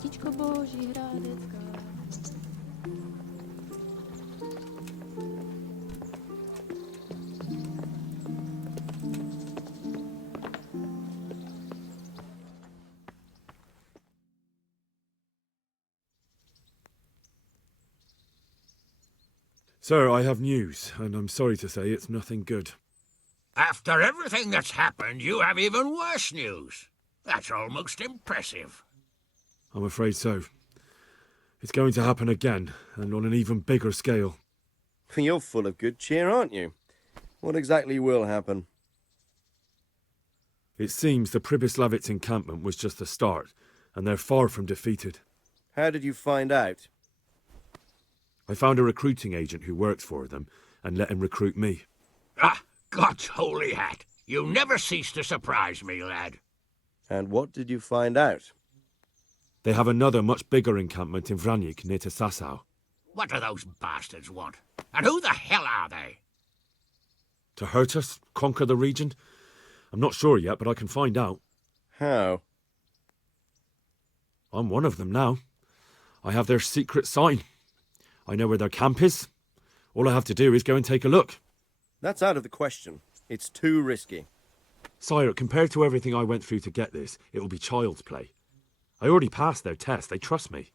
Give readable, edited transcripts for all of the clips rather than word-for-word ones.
Patičko boží hrádecká. Sir, I have news, and I'm sorry to say it's nothing good. After everything that's happened, you have even worse news. That's almost impressive. I'm afraid so. It's going to happen again, and on an even bigger scale. You're full of good cheer, aren't you? What exactly will happen? It seems the Pribyslavitz encampment was just the start, and they're far from defeated. How did you find out? I found a recruiting agent who works for them, and let him recruit me. Ah, God's holy hat. You never cease to surprise me, lad. And what did you find out? They have another much bigger encampment in Vranyik near to Sasau. What do those bastards want? And who the hell are they? To hurt us? Conquer the region? I'm not sure yet, but I can find out. How? I'm one of them now. I have their secret sign. I know where their camp is. All I have to do is go and take a look. That's out of the question. It's too risky. Sire, compared to everything I went through to get this, it will be child's play. I already passed their test. They trust me.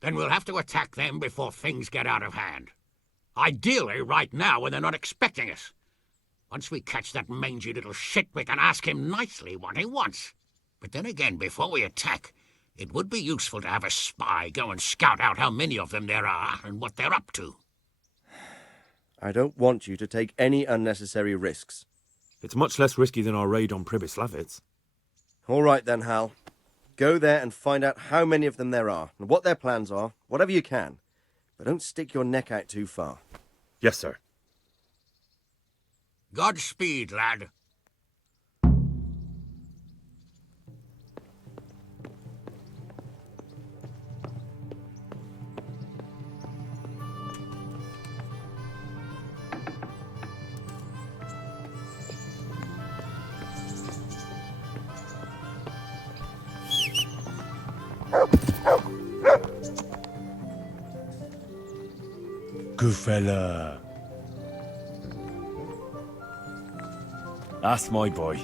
Then we'll have to attack them before things get out of hand. Ideally right now when they're not expecting us. Once we catch that mangy little shit, we can ask him nicely what he wants. But then again, before we attack, it would be useful to have a spy go and scout out how many of them there are and what they're up to. I don't want you to take any unnecessary risks. It's much less risky than our raid on Pribyslavitz. All right then, Hal. Go there and find out how many of them there are, and what their plans are, whatever you can. But don't stick your neck out too far. Yes, sir. Godspeed, lad. Good fella. That's my boy.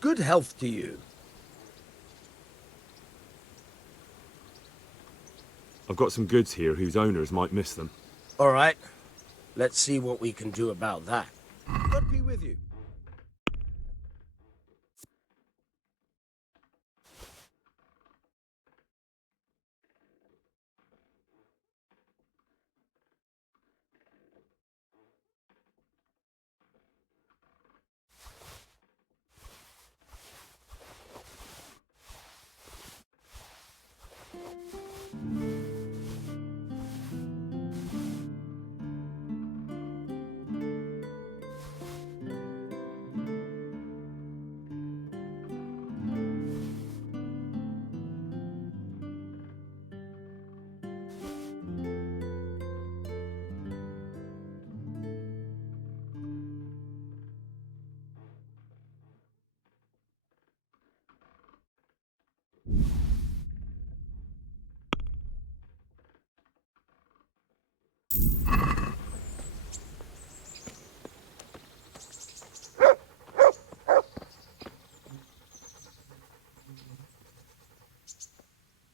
Good health to you. I've got some goods here whose owners might miss them. All right. Let's see what we can do about that. God be with you.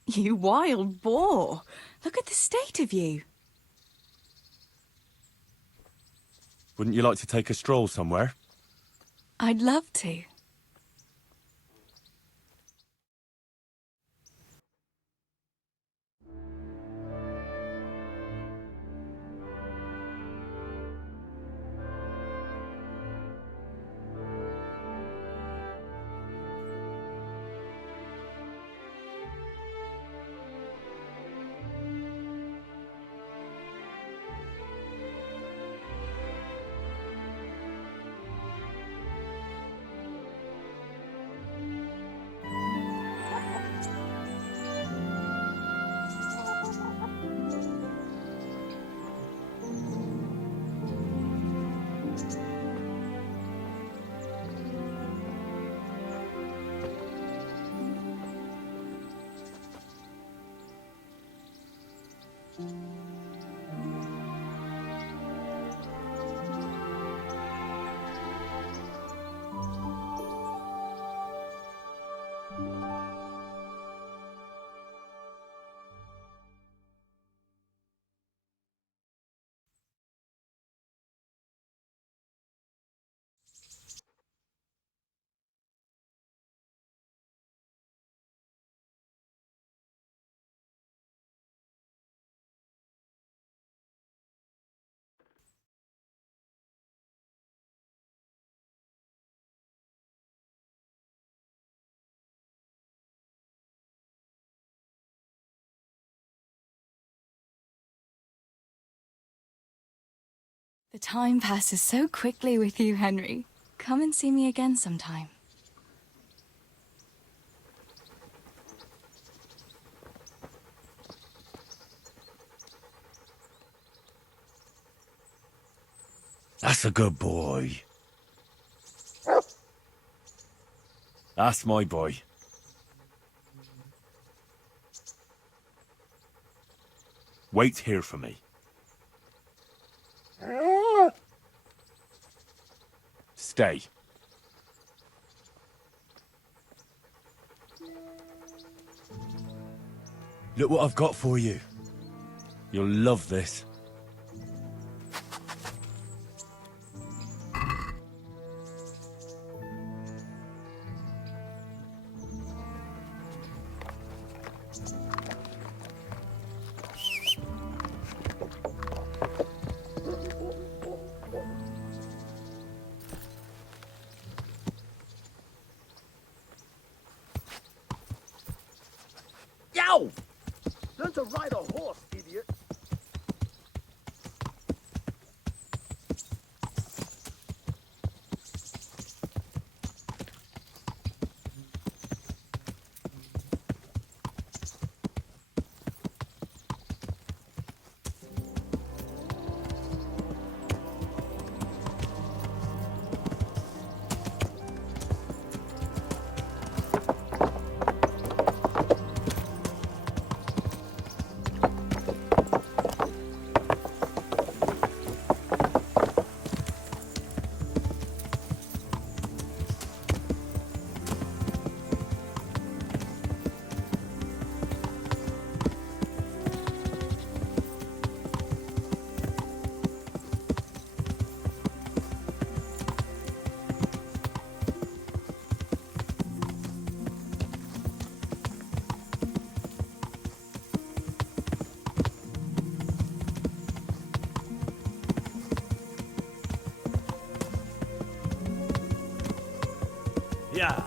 You wild boar. Look at the state of you. Wouldn't you like to take a stroll somewhere? I'd love to. The time passes so quickly with you, Henry. Come and see me again sometime. That's a good boy. That's my boy. Wait here for me. Stay. Look what I've got for you. You'll love this. Yow! Learn to ride a horse, idiot. Yeah.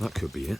That could be it.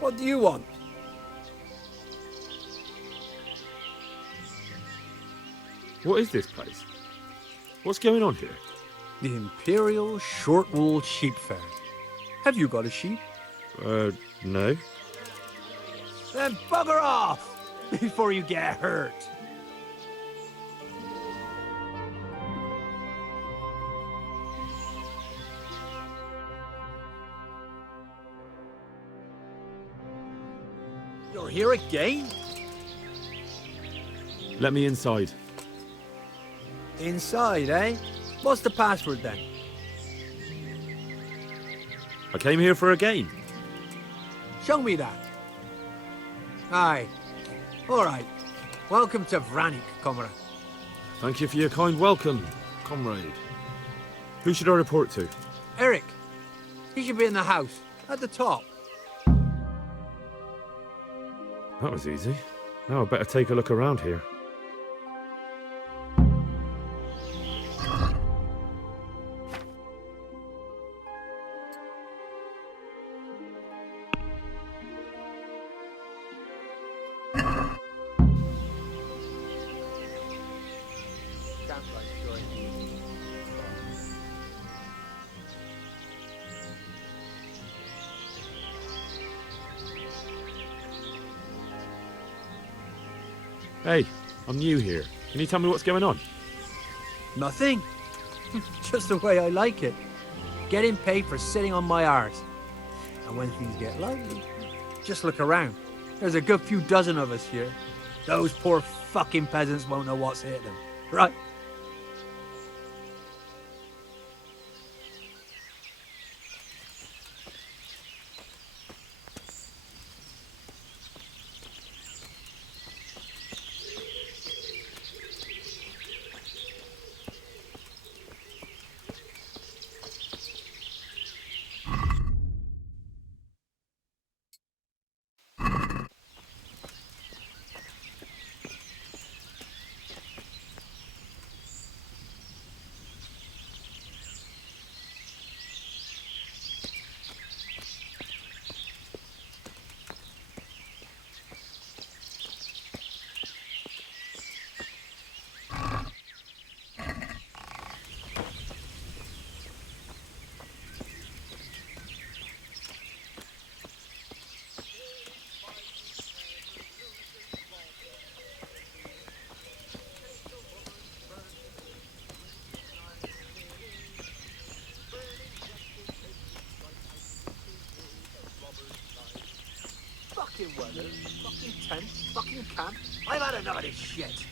What do you want? What is this place? What's going on here? The Imperial Short-Wool Sheep Fair. Have you got a sheep? No. Then bugger off before you get hurt. You're here again? Let me inside. Inside, eh? What's the password then? I came here for a game. Show me that. Aye. All right. Welcome to Vranik, comrade. Thank you for your kind welcome, comrade. Who should I report to? Eric. He should be in the house, at the top. That was easy. Now I better take a look around here. Hey, I'm new here. Can you tell me what's going on? Nothing. Just the way I like it. Getting paid for sitting on my arse. And when things get lively, just look around. There's a good few dozen of us here. Those poor fucking peasants won't know what's hit them. Right? Fucking weather, fucking tent, fucking camp. I've had enough of this shit.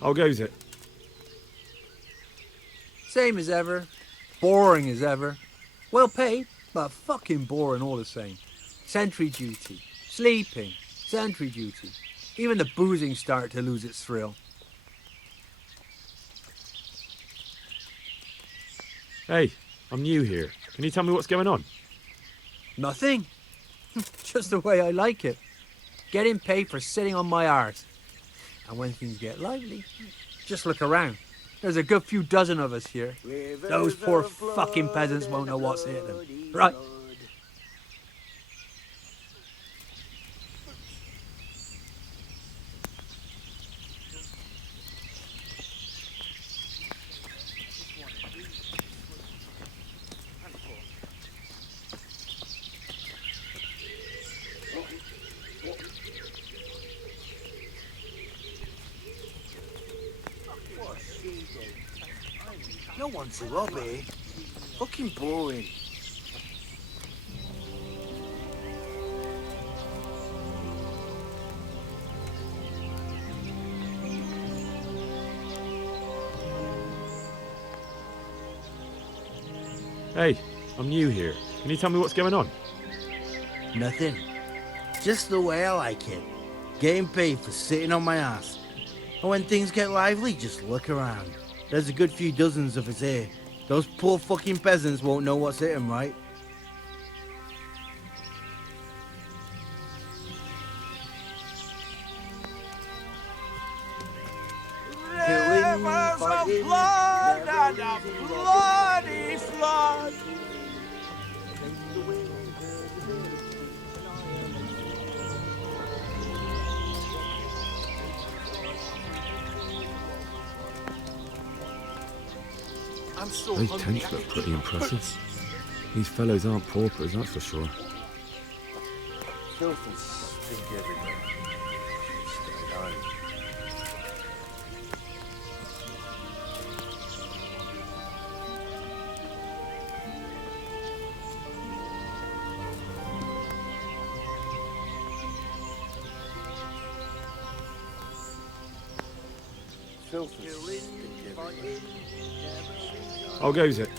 How goes it? Same as ever. Boring as ever. Well paid, but fucking boring all the same. Sentry duty. Sleeping. Sentry duty. Even the boozing started to lose its thrill. Hey, I'm new here. Can you tell me what's going on? Nothing. Just the way I like it. Getting paid for sitting on my arse. And when things get lively, just look around. There's a good few dozen of us here. Those poor fucking peasants won't know what's hit them. Right? No one to rob here. Fucking boring. Hey, I'm new here. Can you tell me what's going on? Nothing. Just the way I like it. Getting paid for sitting on my ass. And when things get lively, just look around. There's a good few dozens of us here. Those poor fucking peasants won't know what's hit 'em, right? Rivers of blood and a bloody flood. Those tents look pretty impressive. These fellows aren't paupers, that's for sure. Filth and stink everywhere. Stay at home. Filth and stink everywhere. How goes it?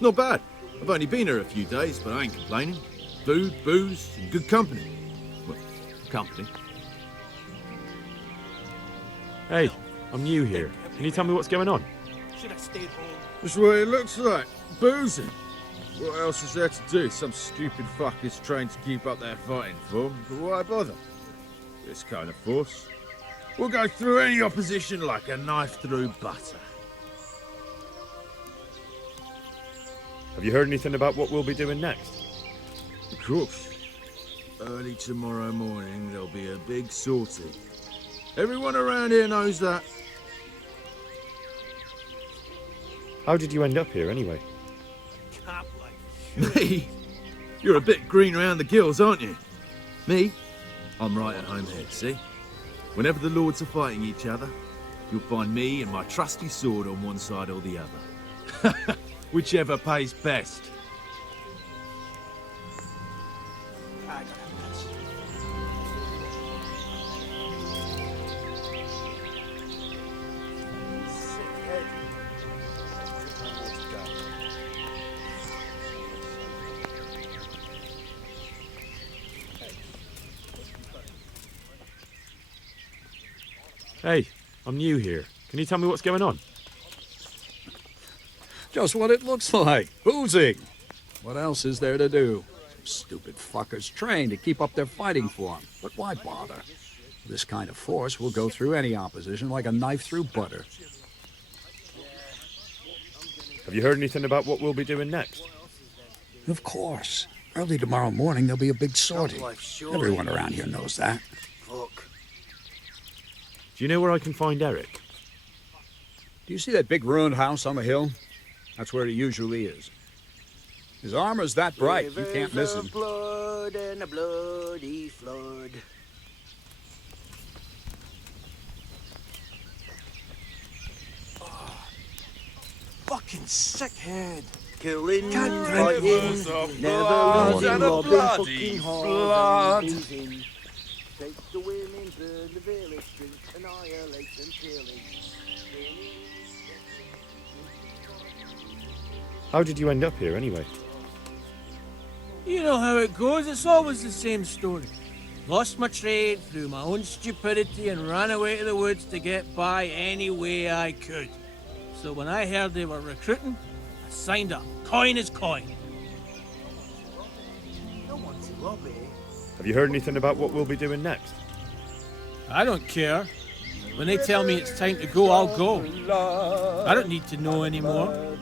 Not bad. I've only been here a few days, but I ain't complaining. Food, booze, and good company. Well, company. Hey, I'm new here. Can you tell me what's going on? Should have stayed home. That's what it looks like. Boozing. What else is there to do? Some stupid fuckers trying to keep up their fighting form, but why bother? This kind of force will go through any opposition like a knife through butter. Have you heard anything about what we'll be doing next? Of course. Early tomorrow morning, there'll be a big sortie. Everyone around here knows that. How did you end up here anyway? Me? You're a bit green around the gills, aren't you? Me? I'm right at home here, see? Whenever the lords are fighting each other, you'll find me and my trusty sword on one side or the other. Whichever pays best. Hey, I'm new here. Can you tell me what's going on? Just what it looks like. Boozing. What else is there to do? Some stupid fuckers trained to keep up their fighting form. But why bother? This kind of force will go through any opposition like a knife through butter. Have you heard anything about what we'll be doing next? Of course. Early tomorrow morning there'll be a big sortie. Everyone around here knows that. Fuck. Do you know where I can find Eric? Do you see that big ruined house on the hill? That's where he usually is. His armor's that bright, you can't miss him. Blood and a bloody flood. Fucking sick head. Killing, Rivers fighting, of never blood losing, and a robbing, bloody fucking hard flood. and losing. Take the women, burn the village, drink, annihilate and killing. How did you end up here anyway? You know how it goes, it's always the same story. Lost my trade through my own stupidity and ran away to the woods to get by any way I could. So when I heard they were recruiting, I signed up. Coin is coin. No one's lobby. Have you heard anything about what we'll be doing next? I don't care. When they tell me it's time to go, I'll go. I don't need to know anymore.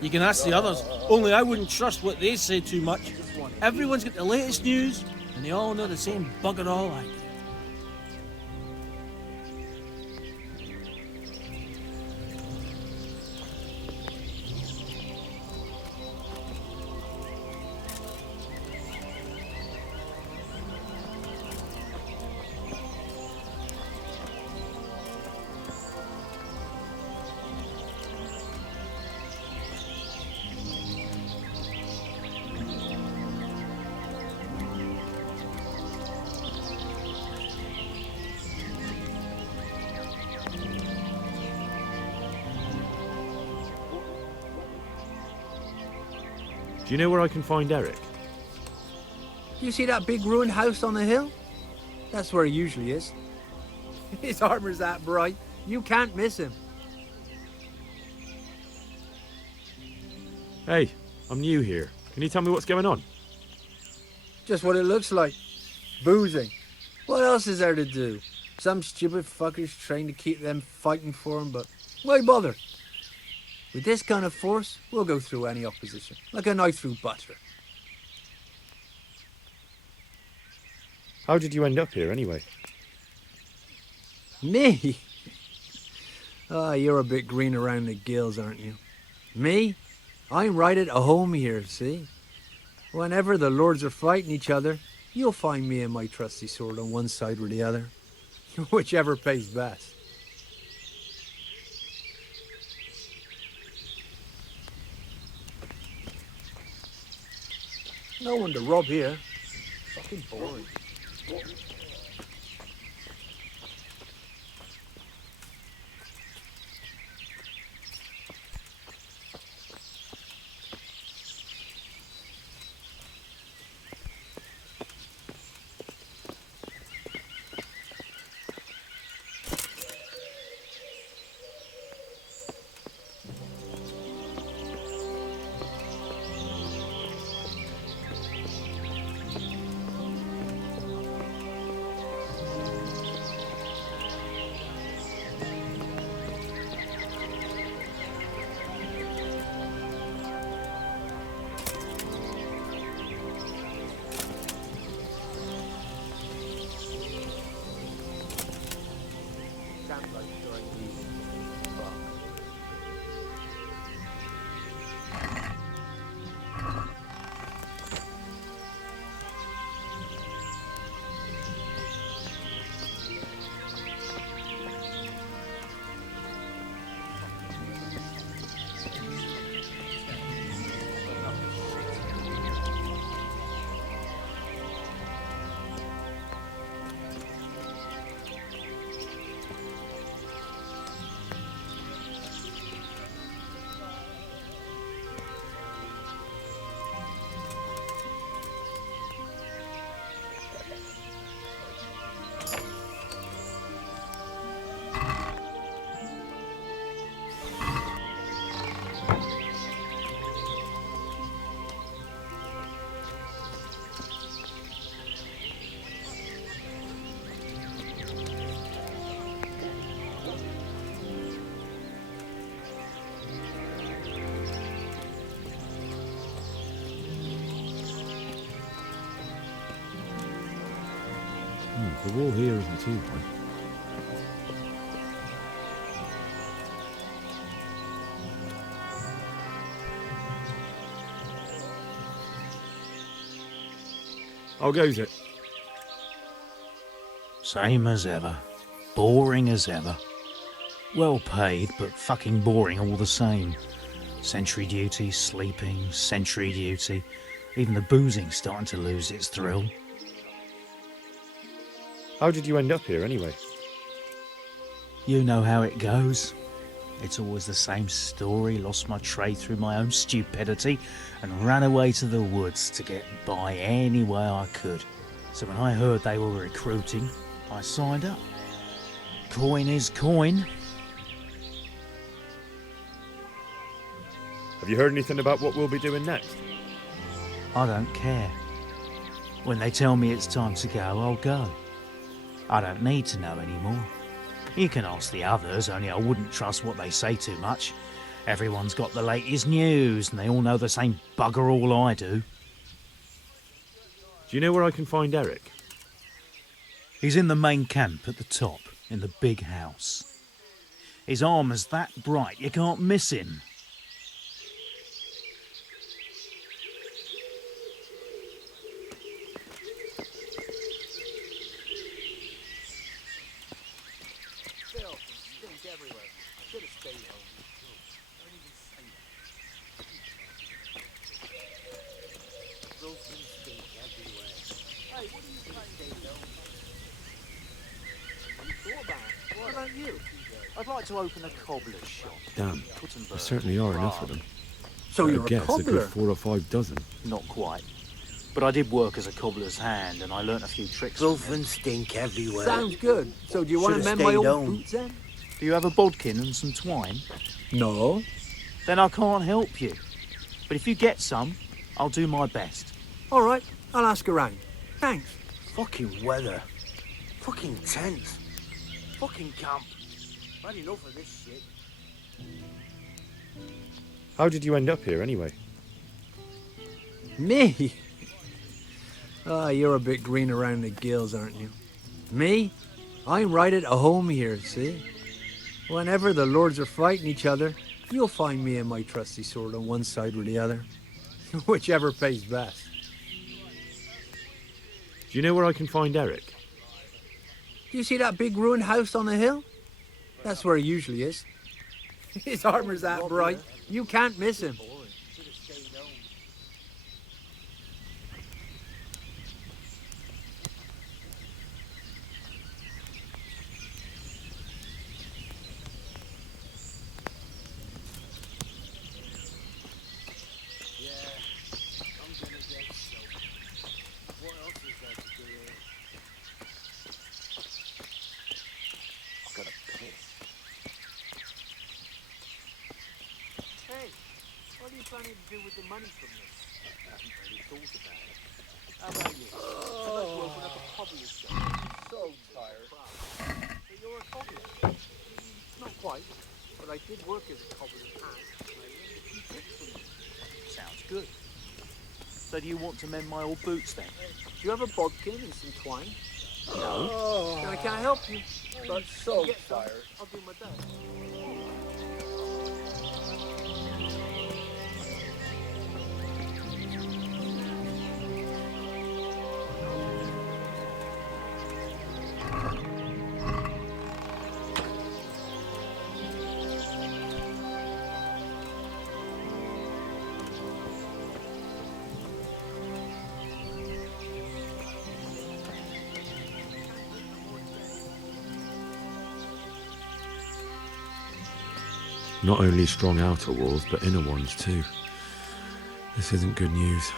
You can ask the others, only I wouldn't trust what they say too much. Everyone's got the latest news, and they all know the same bugger all I do. Do you know where I can find Eric? You see that big ruined house on the hill? That's where he usually is. His armor's that bright, You can't miss him. Hey, I'm new here. Can you tell me what's going on? Just what it looks like. Boozing. What else is there to do? Some stupid fuckers trying to keep them fighting for him, but why bother? With this kind of force, we'll go through any opposition, like a knife through butter. How did you end up here anyway? Me? Ah, you're a bit green around the gills, aren't you? Me? I'm right at home here, see? Whenever the lords are fighting each other, you'll find me and my trusty sword on one side or the other. Whichever pays best. No one to rob here. Fucking boring. The wall here isn't too high. How goes it? Same as ever. Boring as ever. Well paid, but fucking boring all the same. Sentry duty, sleeping, sentry duty. Even the boozing's starting to lose its thrill. How did you end up here anyway? You know how it goes. It's always the same story. Lost my trade through my own stupidity and ran away to the woods to get by any way I could. So when I heard they were recruiting, I signed up. Coin is coin. Have you heard anything about what we'll be doing next? I don't care. When they tell me it's time to go, I'll go. I don't need to know anymore. You can ask the others, only I wouldn't trust what they say too much. Everyone's got the latest news, and they all know the same bugger all I do. Do you know where I can find Eric? He's in the main camp at the top, in the big house. His armour's that bright you can't miss him. What about you? I'd like to open a cobbler's shop. Damn, there certainly are enough of them. So I you're a guess a cobbler? good 4 or 5 dozen. Not quite. But I did work as a cobbler's hand, and I learnt a few tricks. Filth and stink everywhere. Sounds good. So do you want to Should've mend my stayed old home. boots then? Do you have a bodkin and some twine? No. Then I can't help you. But if you get some, I'll do my best. All right, I'll ask around. Thanks. Fucking weather. Fucking tent. Fucking camp. I've had enough of this shit. How did you end up here anyway? Me? Ah, you're a bit green around the gills, aren't you? Me? I'm right at home here, see? Whenever the lords are fighting each other, you'll find me and my trusty sword on one side or the other. Whichever pays best. Do you know where I can find Eric? You see that big ruined house on the hill? That's where he usually is. His armor's that bright, you can't miss him. Hey, what are you planning to do with the money from this? I haven't really thought about it. How about you? I'd like to open up a cobblier's shop. I'm so tired. So you're a cobbler? Not quite, but I did work as a cobbler's hand. I learned a few tricks from you. Sounds good. So do you want to mend my old boots then? Do you have a bodkin and some twine? No. Then I can't help you. But so get some, tired. I'll do my best. Not only strong outer walls, but inner ones too. This isn't good news.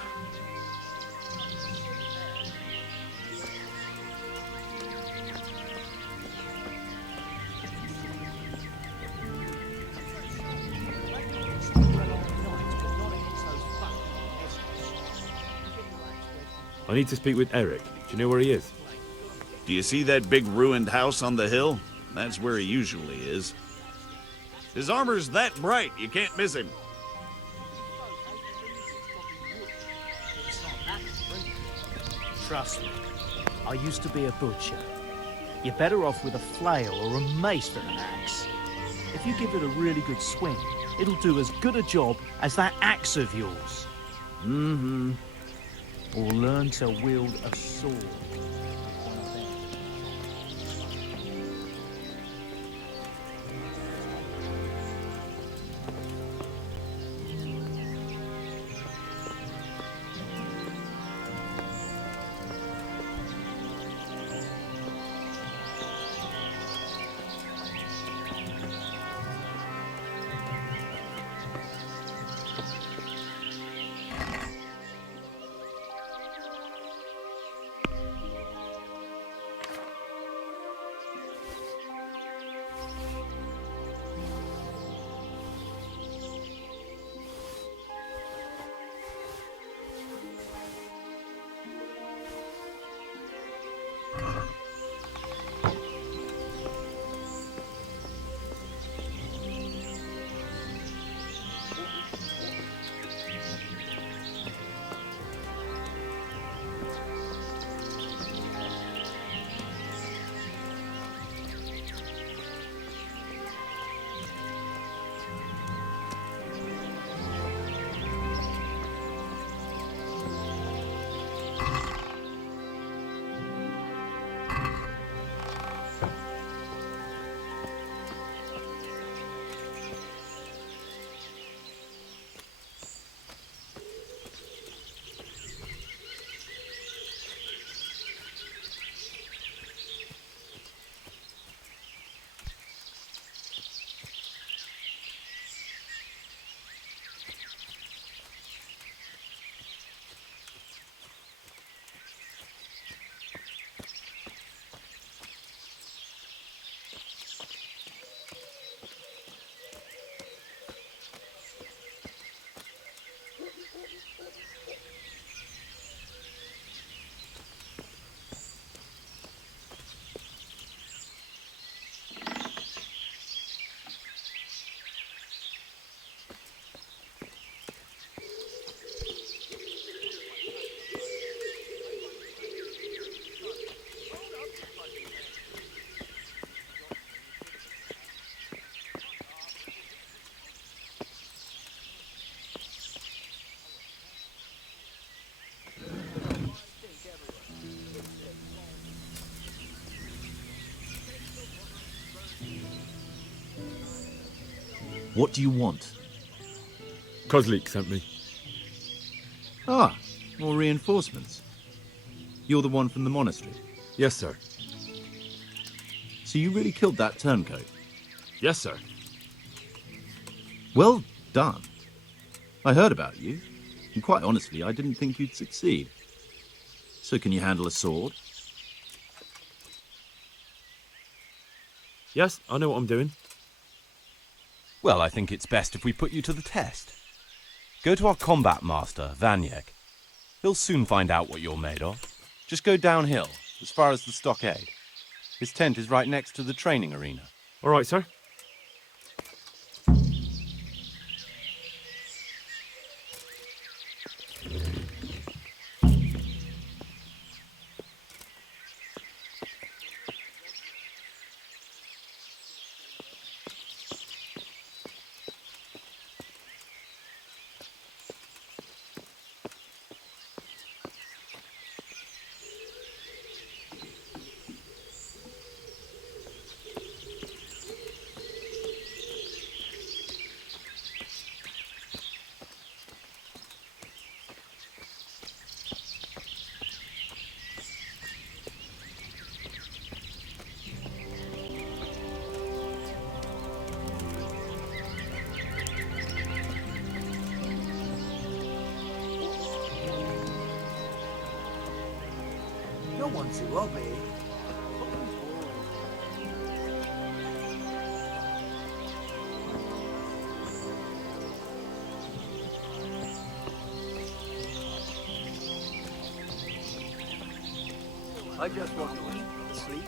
I need to speak with Eric. Do you know where he is? Do you see that big ruined house on the hill? That's where he usually is. His armor's that bright, you can't miss him. Trust me, I used to be a butcher. You're better off with a flail or a mace than an axe. If you give it a really good swing, it'll do as good a job as that axe of yours. Mm-hmm. Or learn to wield a sword. What do you want? Kozlik sent me. Ah, more reinforcements. You're the one from the monastery? Yes, sir. So you really killed that turncoat? Yes, sir. Well done. I heard about you, and quite honestly, I didn't think you'd succeed. So can you handle a sword? Yes, I know what I'm doing. Well, I think it's best if we put you to the test. Go to our combat master, Vanyek. He'll soon find out what you're made of. Just go downhill, as far as the stockade. His tent is right next to the training arena. All right, sir. No one's to obey. I just want to eat, sleep.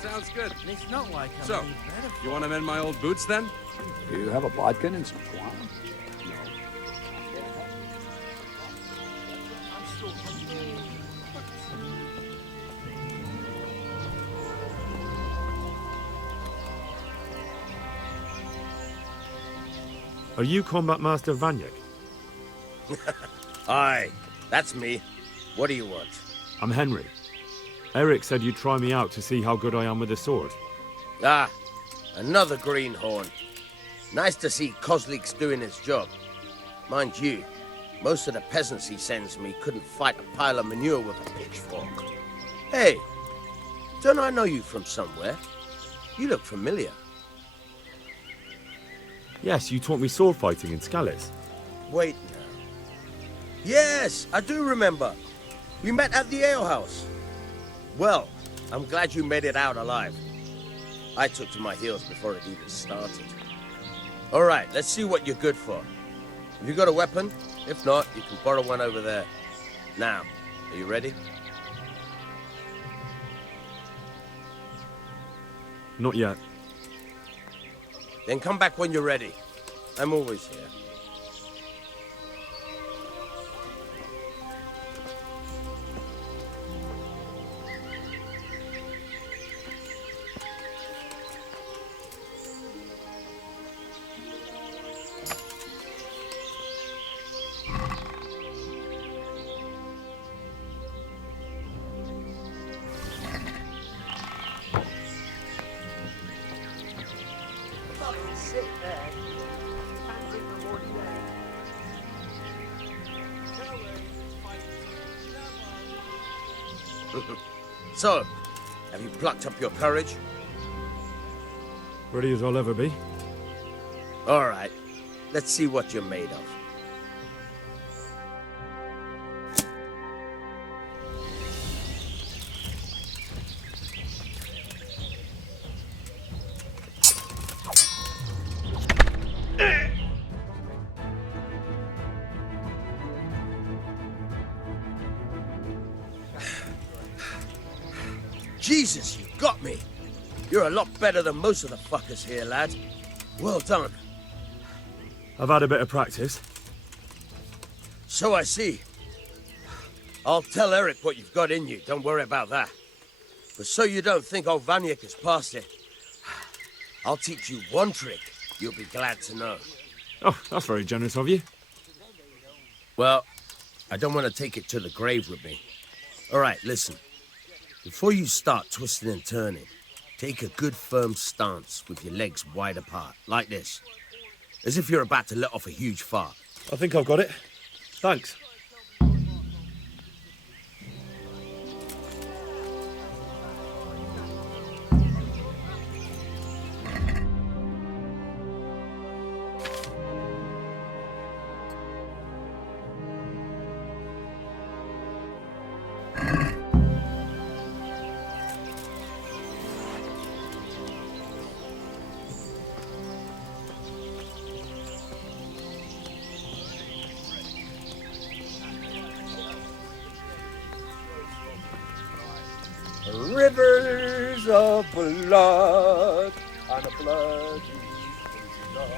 Sounds good. It's not like I'm So, you want to mend my old boots then? Do you have a bodkin and some twine? Are you Combat Master Vanyek? Aye, that's me. What do you want? I'm Henry. Eric said you'd try me out to see how good I am with the sword. Ah, another greenhorn. Nice to see Kozlik's doing his job. Mind you, most of the peasants he sends me couldn't fight a pile of manure with a pitchfork. Hey, don't I know you from somewhere? You look familiar. Yes, you taught me sword fighting in Scallis. Wait now. Yes, I do remember. We met at the alehouse. Well, I'm glad you made it out alive. I took to my heels before it even started. All right, let's see what you're good for. Have you got a weapon? If not, you can borrow one over there. Now, are you ready? Not yet. Then come back when you're ready. I'm always here. So, have you plucked up your courage? Ready as I'll ever be. All right, let's see what you're made of. Jesus, you got me. You're a lot better than most of the fuckers here, lad. Well done. I've had a bit of practice. So I see. I'll tell Eric what you've got in you. Don't worry about that. But so you don't think old Vanyek has passed it, I'll teach you one trick you'll be glad to know. Oh, that's very generous of you. Well, I don't want to take it to the grave with me. All right, listen. Before you start twisting and turning, Take a good firm stance with your legs wide apart, like this. As if you're about to let off a huge fart. I think I've got it. Thanks. Rivers of blood on a bloody blood.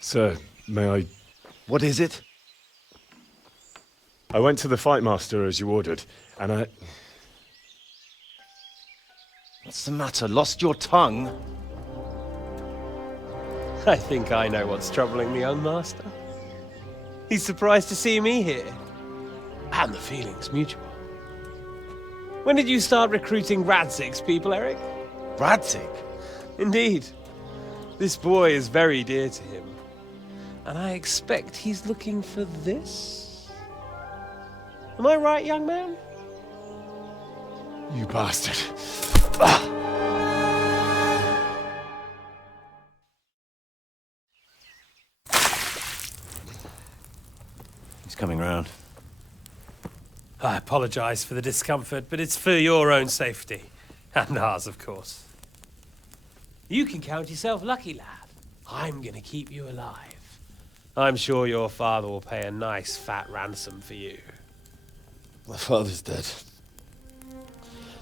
Sir, may I... What is it? I went to the fight master as you ordered, and I... What's the matter? Lost your tongue? I think I know what's troubling the young master. He's surprised to see me here. And the feeling's mutual. When did you start recruiting Radzig's people, Eric? Radzig? Indeed. This boy is very dear to him. And I expect he's looking for this? Am I right, young man? You bastard. He's coming round. I apologize for the discomfort, but it's for your own safety. And ours, of course. You can count yourself lucky, lad. I'm gonna keep you alive. I'm sure your father will pay a nice fat ransom for you. My father's dead.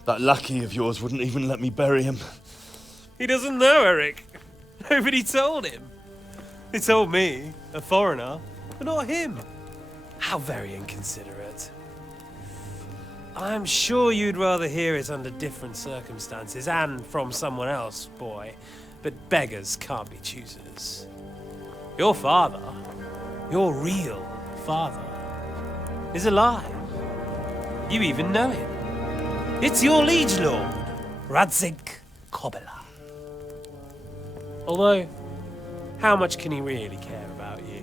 That lackey of yours wouldn't even let me bury him. He doesn't know, Eric. Nobody told him. They told me, a foreigner, but not him. How very inconsiderate. I'm sure you'd rather hear it under different circumstances and from someone else, boy. But beggars can't be choosers. Your father, your real father, is alive. You even know him. It's your liege lord, Radzig Kobyla. Although, how much can he really care about you?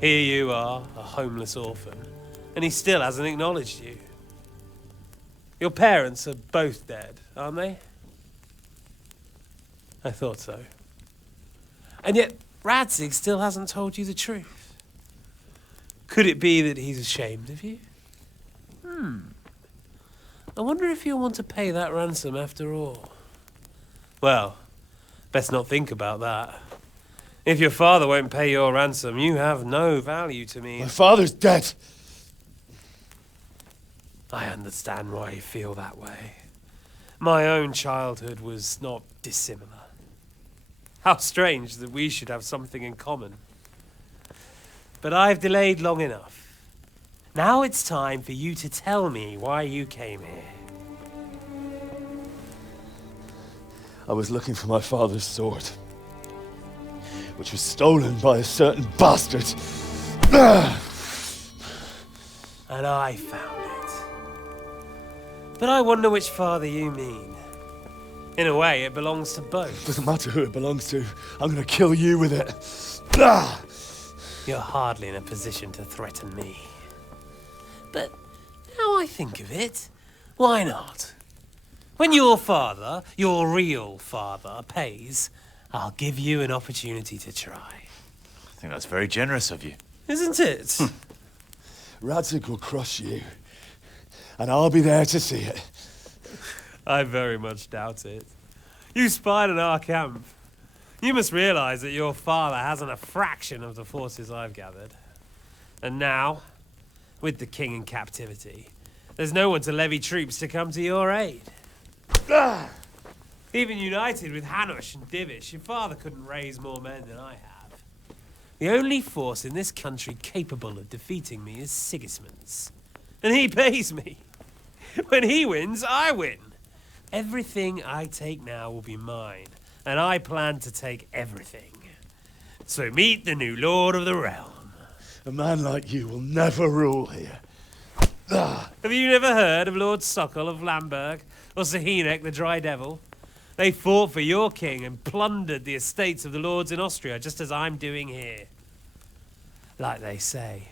Here you are, a homeless orphan, and he still hasn't acknowledged you. Your parents are both dead, aren't they? I thought so. And yet, Radzig still hasn't told you the truth. Could it be that he's ashamed of you? I wonder if you'll want to pay that ransom after all. Well, best not think about that. If your father won't pay your ransom, you have no value to me. My father's dead! I understand why you feel that way. My own childhood was not dissimilar. How strange that we should have something in common. But I've delayed long enough. Now it's time for you to tell me why you came here. I was looking for my father's sword, which was stolen by a certain bastard. And I found it. But I wonder which father you mean. In a way, it belongs to both. Doesn't matter who it belongs to. I'm gonna kill you with it. Ah! You're hardly in a position to threaten me. But now I think of it, why not? When your father, your real father, pays, I'll give you an opportunity to try. I think that's very generous of you. Isn't it? Radzig will crush you. And I'll be there to see it. I very much doubt it. You spied on our camp. You must realize that your father hasn't a fraction of the forces I've gathered. And now, with the king in captivity, there's no one to levy troops to come to your aid. Even united with Hanush and Divish, your father couldn't raise more men than I have. The only force in this country capable of defeating me is Sigismund's. And he pays me. When he wins, I win. Everything I take now will be mine, and I plan to take everything. So meet the new Lord of the Realm. A man like you will never rule here. Have you never heard of Lord Sokol of Lamberg, or Sahinek the Dry Devil? They fought for your king and plundered the estates of the lords in Austria, just as I'm doing here. Like they say,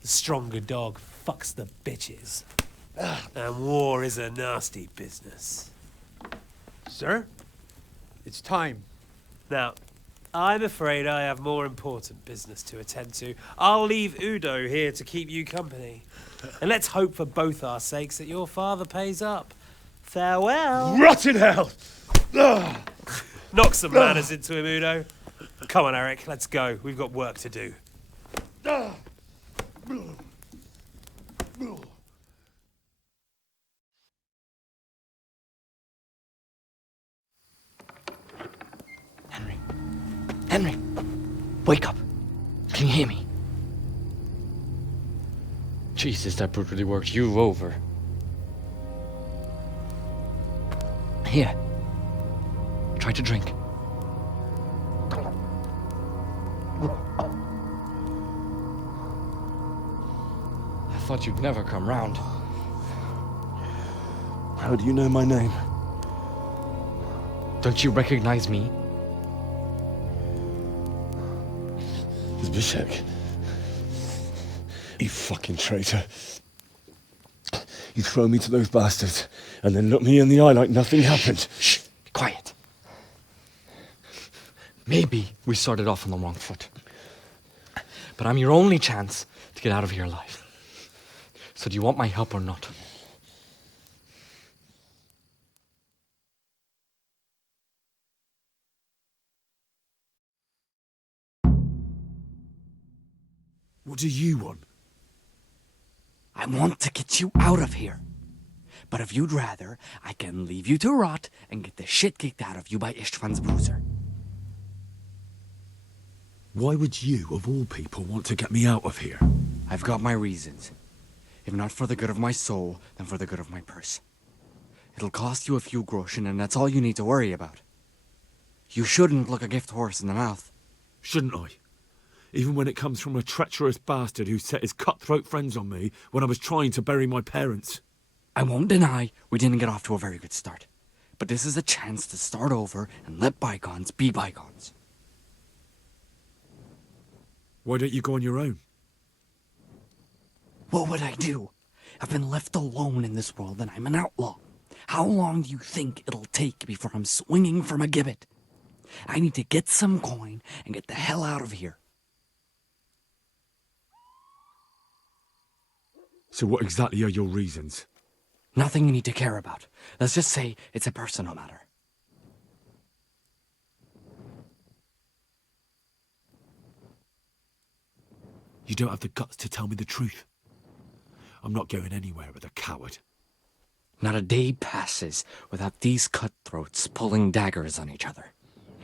the stronger dog fucks the bitches. And war is a nasty business. Sir, it's time. Now, I'm afraid I have more important business to attend to. I'll leave Udo here to keep you company. And let's hope for both our sakes that your father pays up. Farewell. Rot in hell! Knock some manners into him, Udo. Come on, Eric, let's go. We've got work to do. Henry, wake up. Can you hear me? Jesus, that brutally worked you over. Here. Try to drink. I thought you'd never come round. How do you know my name? Don't you recognize me? Zbyszek. You fucking traitor. You throw me to those bastards and then look me in the eye like nothing happened. Shh, be quiet. Maybe we started off on the wrong foot. But I'm your only chance to get out of here alive. So do you want my help or not? What do you want? I want to get you out of here. But if you'd rather, I can leave you to rot and get the shit kicked out of you by Ishtvan's bruiser. Why would you, of all people, want to get me out of here? I've got my reasons. If not for the good of my soul, then for the good of my purse. It'll cost you a few groschen, and that's all you need to worry about. You shouldn't look a gift horse in the mouth. Shouldn't I? Even when it comes from a treacherous bastard who set his cutthroat friends on me when I was trying to bury my parents. I won't deny we didn't get off to a very good start. But this is a chance to start over and let bygones be bygones. Why don't you go on your own? What would I do? I've been left alone in this world and I'm an outlaw. How long do you think it'll take before I'm swinging from a gibbet? I need to get some coin and get the hell out of here. So what exactly are your reasons? Nothing you need to care about. Let's just say it's a personal matter. You don't have the guts to tell me the truth. I'm not going anywhere with a coward. Not a day passes without these cutthroats pulling daggers on each other.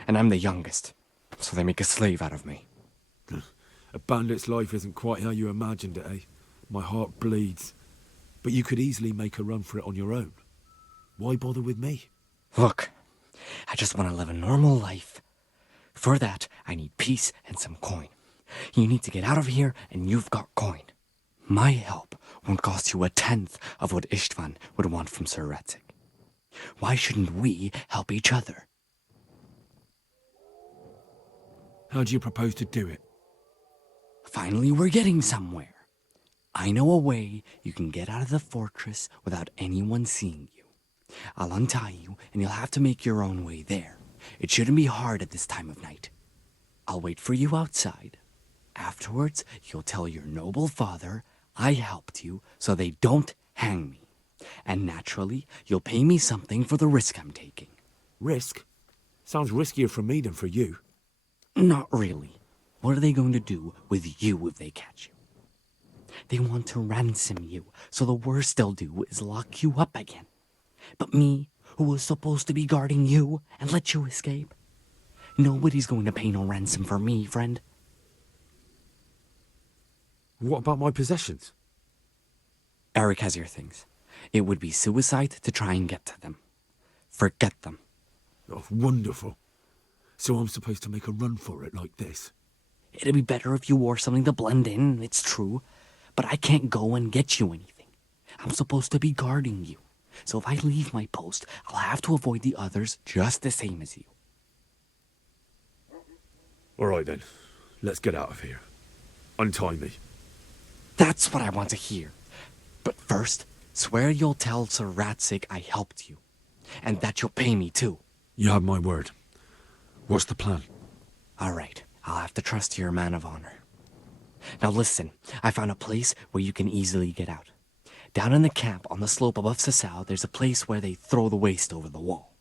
And I'm the youngest, so they make a slave out of me. A bandit's life isn't quite how you imagined it, eh? My heart bleeds. But you could easily make a run for it on your own. Why bother with me? Look, I just want to live a normal life. For that, I need peace and some coin. You need to get out of here, and you've got coin. My help won't cost you a tenth of what Istvan would want from Sir Ratzik. Why shouldn't we help each other? How do you propose to do it? Finally, we're getting somewhere. I know a way you can get out of the fortress without anyone seeing you. I'll untie you, and you'll have to make your own way there. It shouldn't be hard at this time of night. I'll wait for you outside. Afterwards, you'll tell your noble father I helped you so they don't hang me. And naturally, you'll pay me something for the risk I'm taking. Risk? Sounds riskier for me than for you. Not really. What are they going to do with you if they catch you? They want to ransom you, so the worst they'll do is lock you up again. But me, who was supposed to be guarding you and let you escape? Nobody's going to pay no ransom for me, friend. What about my possessions? Eric has your things. It would be suicide to try and get to them. Forget them. Oh, wonderful. So I'm supposed to make a run for it like this? It'd be better if you wore something to blend in, it's true. But I can't go and get you anything. I'm supposed to be guarding you. So if I leave my post, I'll have to avoid the others just the same as you. All right then. Let's get out of here. Untie me. That's what I want to hear. But first, swear you'll tell Sir Ratzik I helped you. And that you'll pay me too. You have my word. What's the plan? All right, I'll have to trust you're a man of honor. Now listen, I found a place where you can easily get out. Down in the camp on the slope above Sasau, there's a place where they throw the waste over the wall.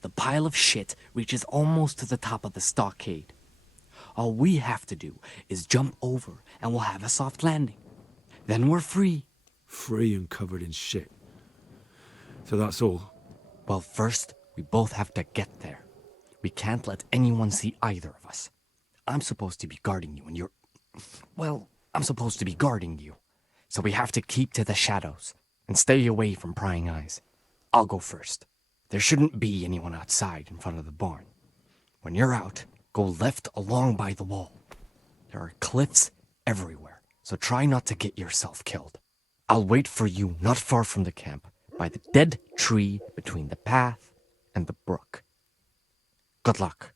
The pile of shit reaches almost to the top of the stockade. All we have to do is jump over and we'll have a soft landing. Then we're free. Free and covered in shit. So that's all? Well, first, we both have to get there. We can't let anyone see either of us. I'm supposed to be guarding you and you're... Well, I'm supposed to be guarding you. So we have to keep to the shadows and stay away from prying eyes. I'll go first. There shouldn't be anyone outside in front of the barn. When you're out, go left along by the wall. There are cliffs everywhere, so try not to get yourself killed. I'll wait for you not far from the camp, by the dead tree between the path and the brook. Good luck.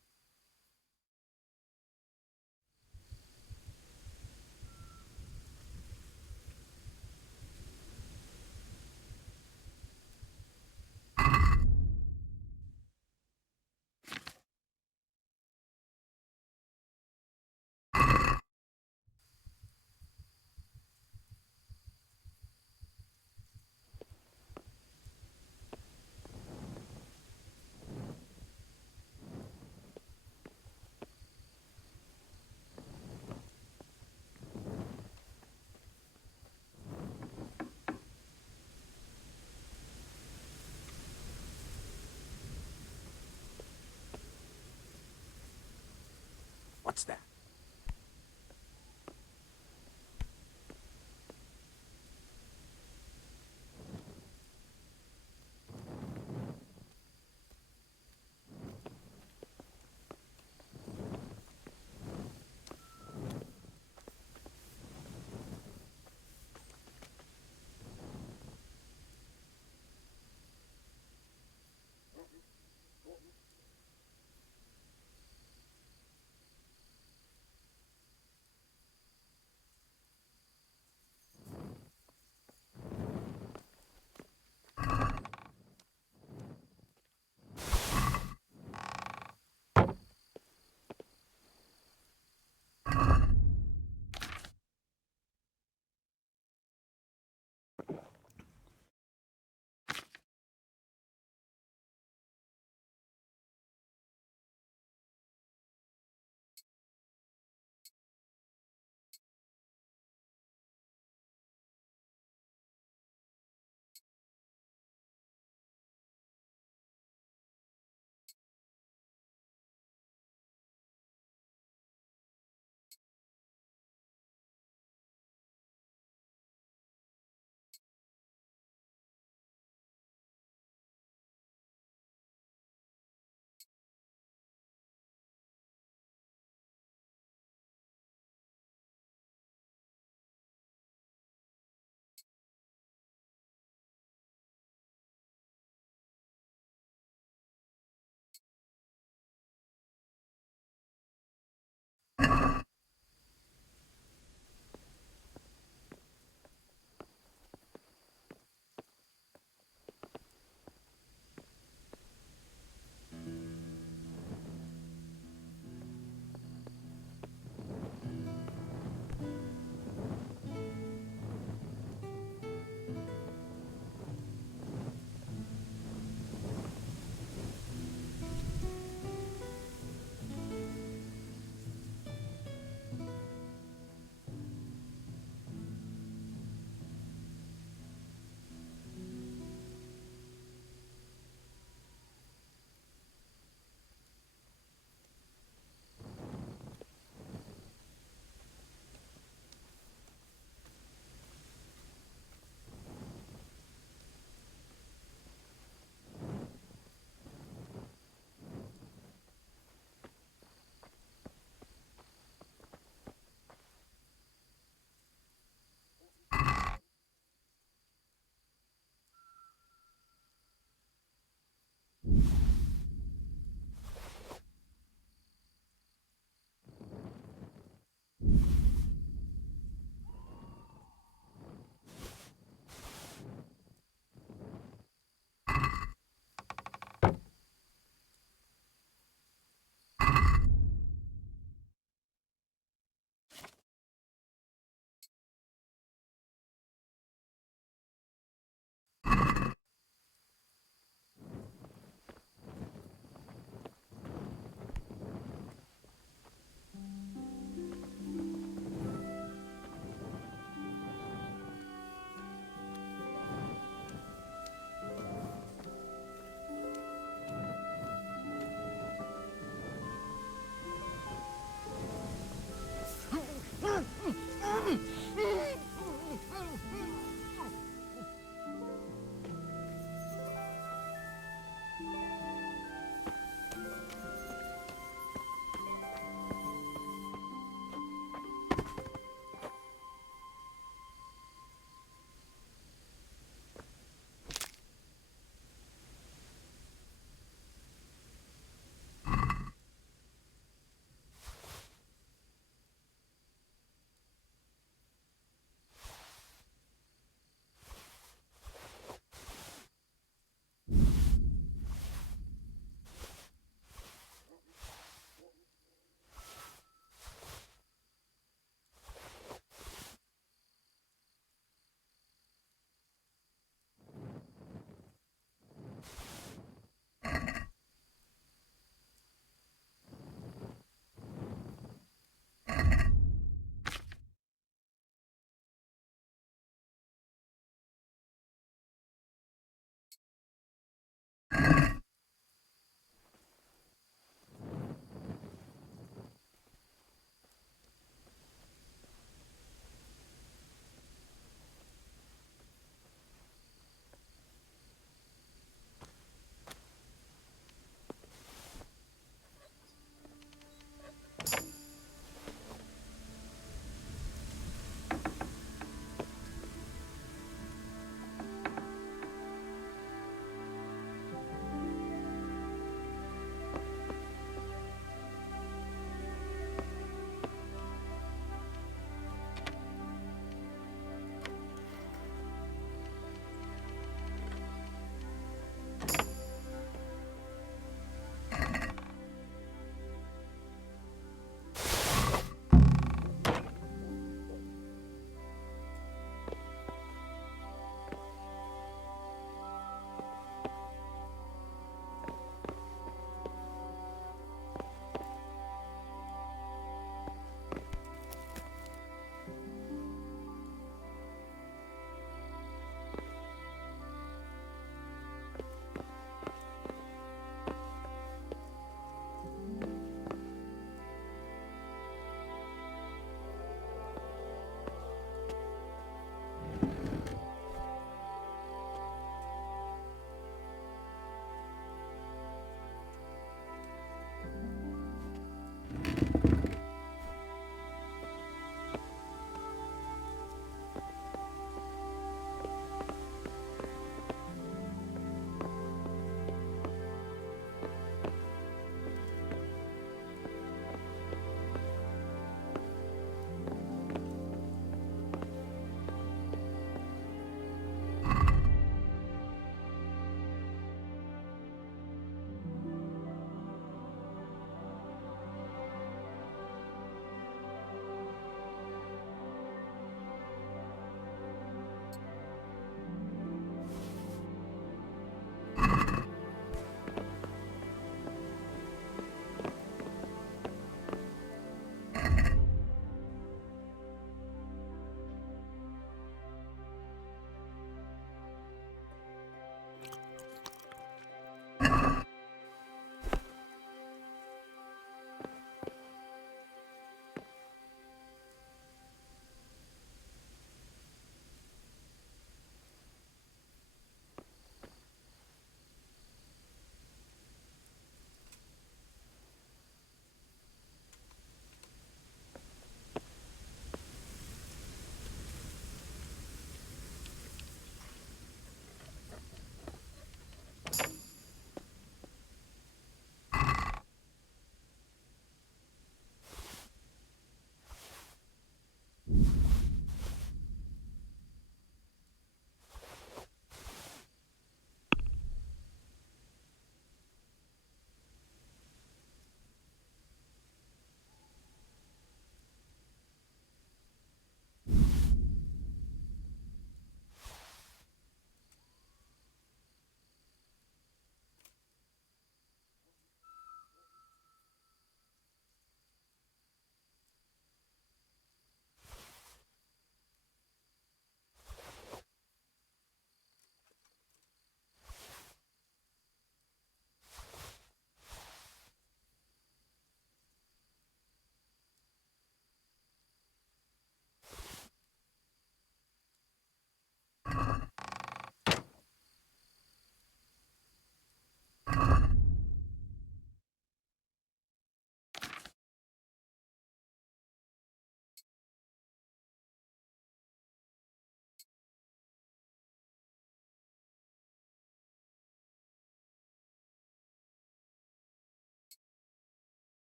What's that?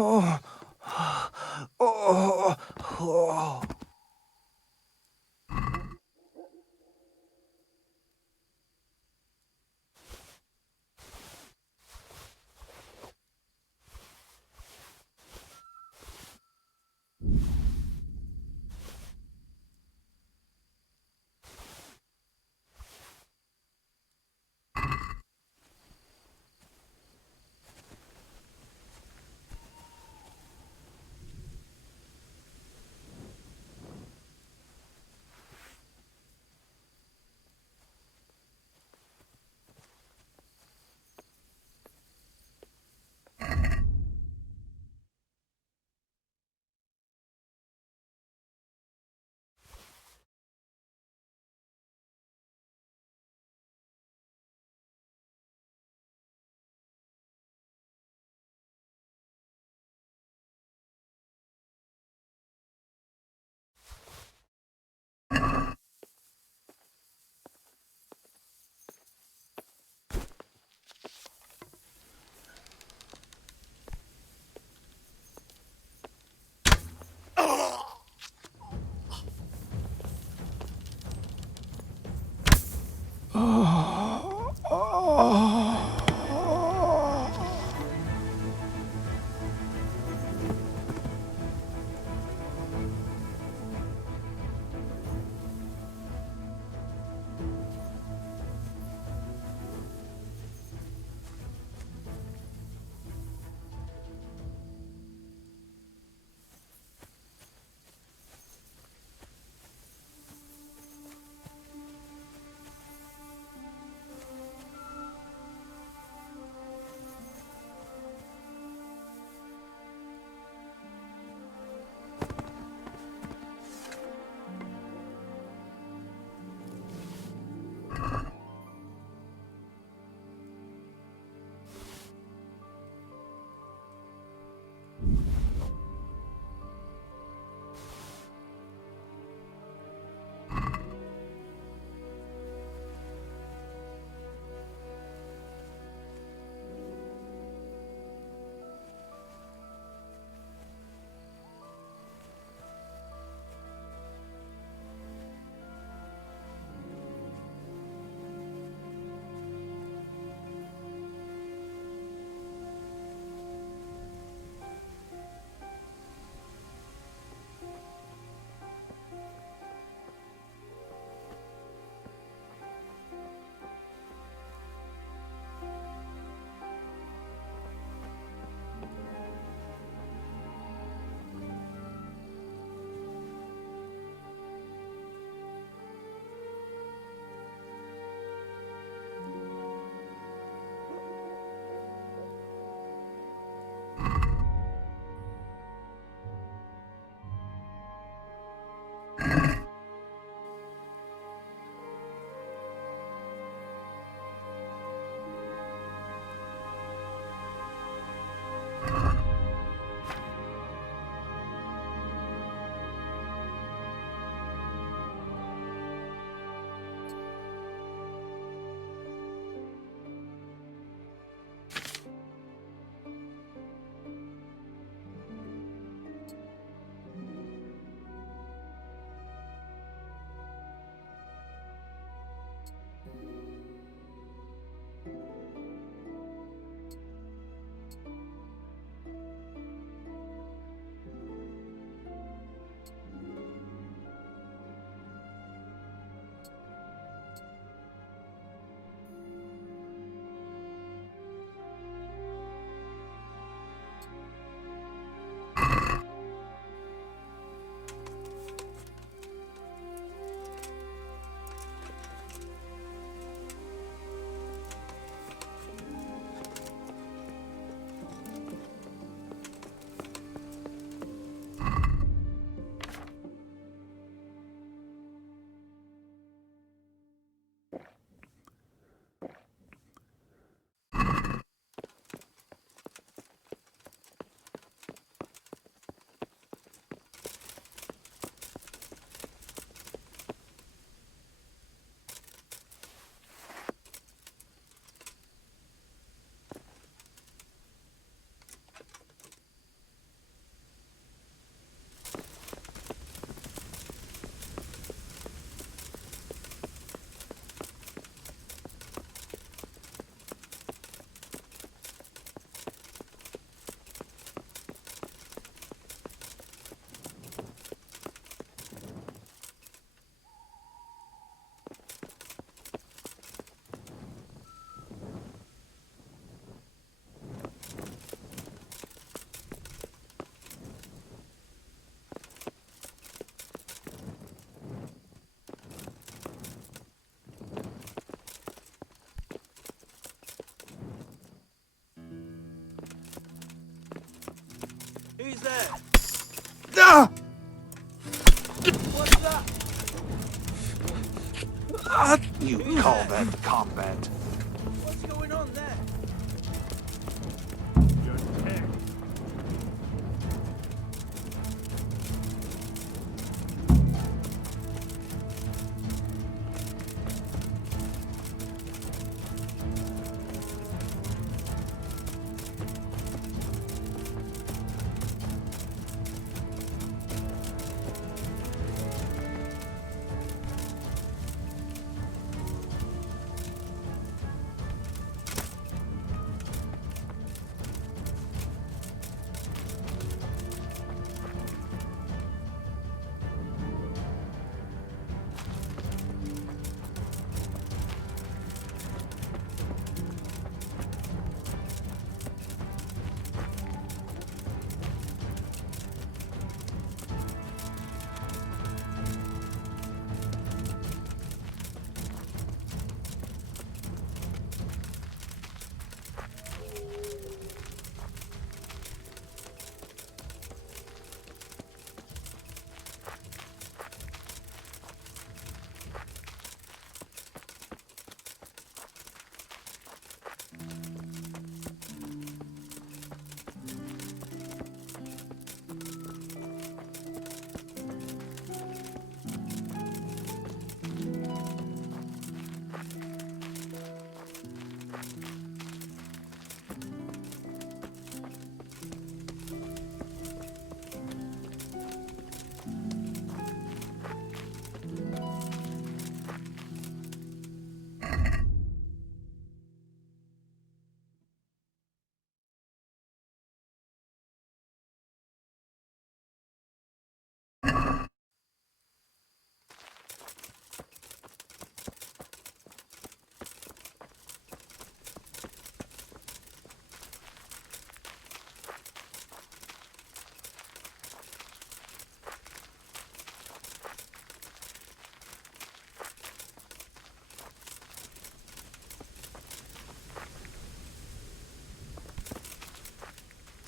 Oh. Oh. Oh. Who's there? Ah! What's that? You call that combat? What's going on there?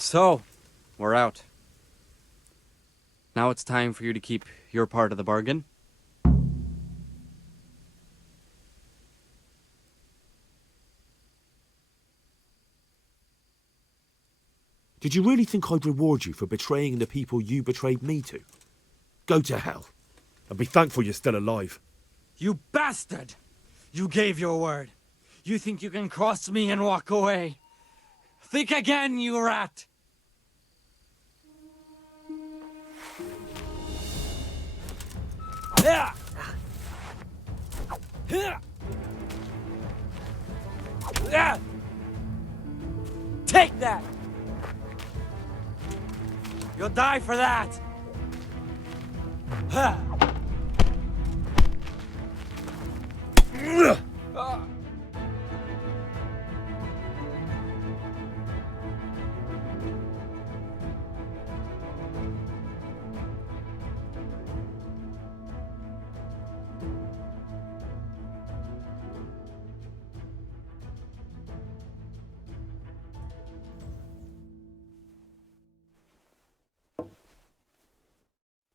So, we're out. Now it's time for you to keep your part of the bargain. Did you really think I'd reward you for betraying the people you betrayed me to? Go to hell, and be thankful you're still alive. You bastard! You gave your word. You think you can cross me and walk away? Think again, you rat! Yeah! Yeah! Take that! You'll die for that! Ha!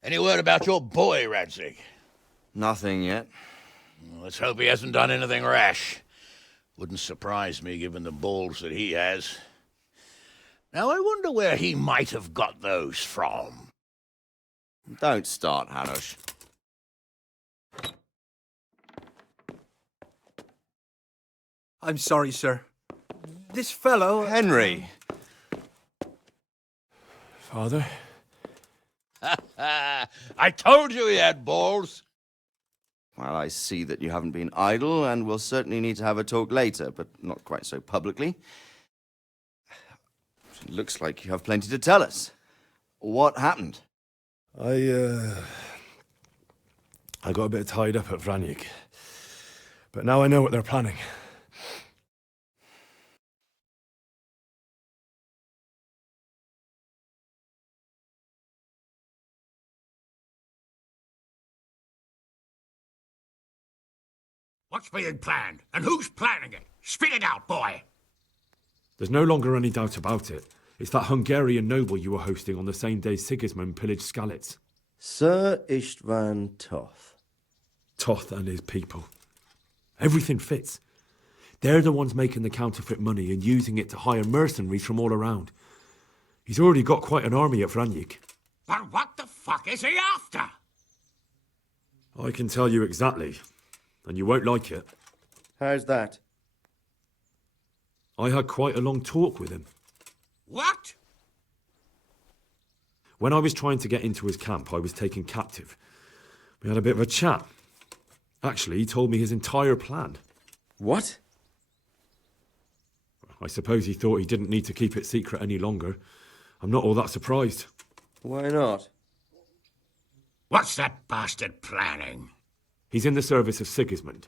Any word about your boy, Radzig? Nothing yet. Let's hope he hasn't done anything rash. Wouldn't surprise me, given the balls that he has. Now, I wonder where he might have got those from. Don't start, Hanush. I'm sorry, sir. This fellow... Henry! Father? I told you he had balls. Well, I see that you haven't been idle, and we'll certainly need to have a talk later, but not quite so publicly. It looks like you have plenty to tell us. What happened? I got a bit tied up at Vranyik. But now I know what they're planning. What's being planned? And who's planning it? Spit it out, boy! There's no longer any doubt about it. It's that Hungarian noble you were hosting on the same day Sigismund pillaged Skalitz. Sir Istvan Toth. Toth and his people. Everything fits. They're the ones making the counterfeit money and using it to hire mercenaries from all around. He's already got quite an army at Vranyik. But what the fuck is he after? I can tell you exactly, and you won't like it. How's that? I had quite a long talk with him. What? When I was trying to get into his camp, I was taken captive. We had a bit of a chat. Actually, he told me his entire plan. What? I suppose he thought he didn't need to keep it secret any longer. I'm not all that surprised. Why not? What's that bastard planning? He's in the service of Sigismund.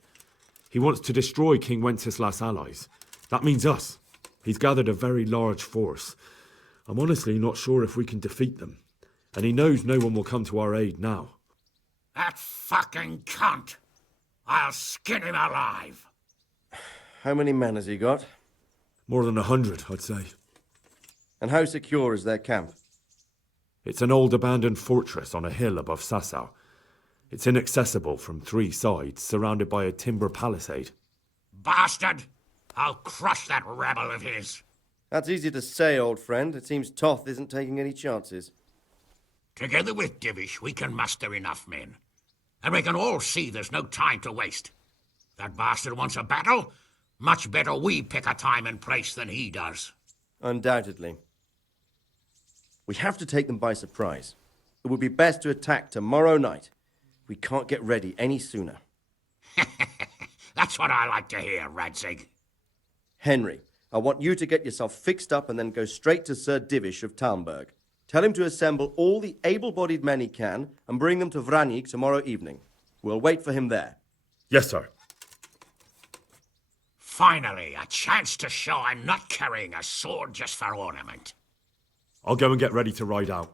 He wants to destroy King Wenceslas' allies. That means us. He's gathered a very large force. I'm honestly not sure if we can defeat them. And he knows no one will come to our aid now. That fucking cunt! I'll skin him alive! How many men has he got? More than 100, I'd say. And how secure is their camp? It's an old abandoned fortress on a hill above Sasau. It's inaccessible from 3 sides, surrounded by a timber palisade. Bastard! I'll crush that rebel of his! That's easy to say, old friend. It seems Toth isn't taking any chances. Together with Divish, we can muster enough men. And we can all see there's no time to waste. That bastard wants a battle. Much better we pick a time and place than he does. Undoubtedly. We have to take them by surprise. It would be best to attack tomorrow night. We can't get ready any sooner. That's what I like to hear, Radzig. Henry, I want you to get yourself fixed up and then go straight to Sir Divish of Talmberg. Tell him to assemble all the able-bodied men he can and bring them to Vranyik tomorrow evening. We'll wait for him there. Yes, sir. Finally, a chance to show I'm not carrying a sword just for ornament. I'll go and get ready to ride out.